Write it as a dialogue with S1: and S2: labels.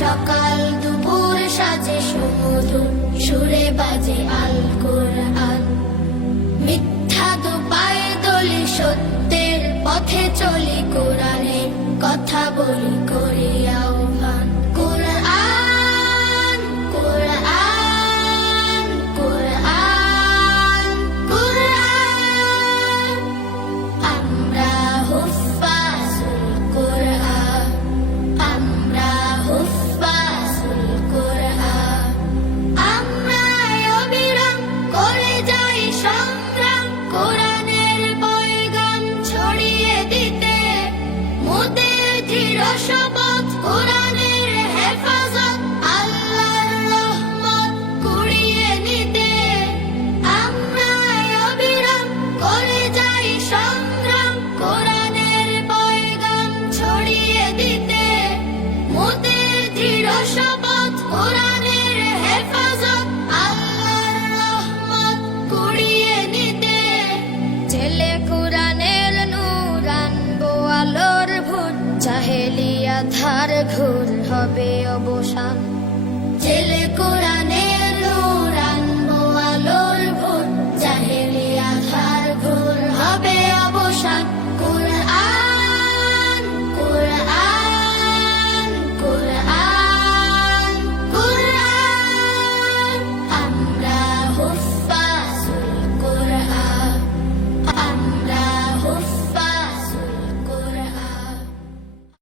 S1: সকাল দুপুর সাজে সুমধুর সুরে বাজে আল কোরআন। মিথ্যা দুপায় দলি, সত্যের পথে চলি কোরআনের কথা বলি কোরিয়া। তার ঘোর হবে অবসান।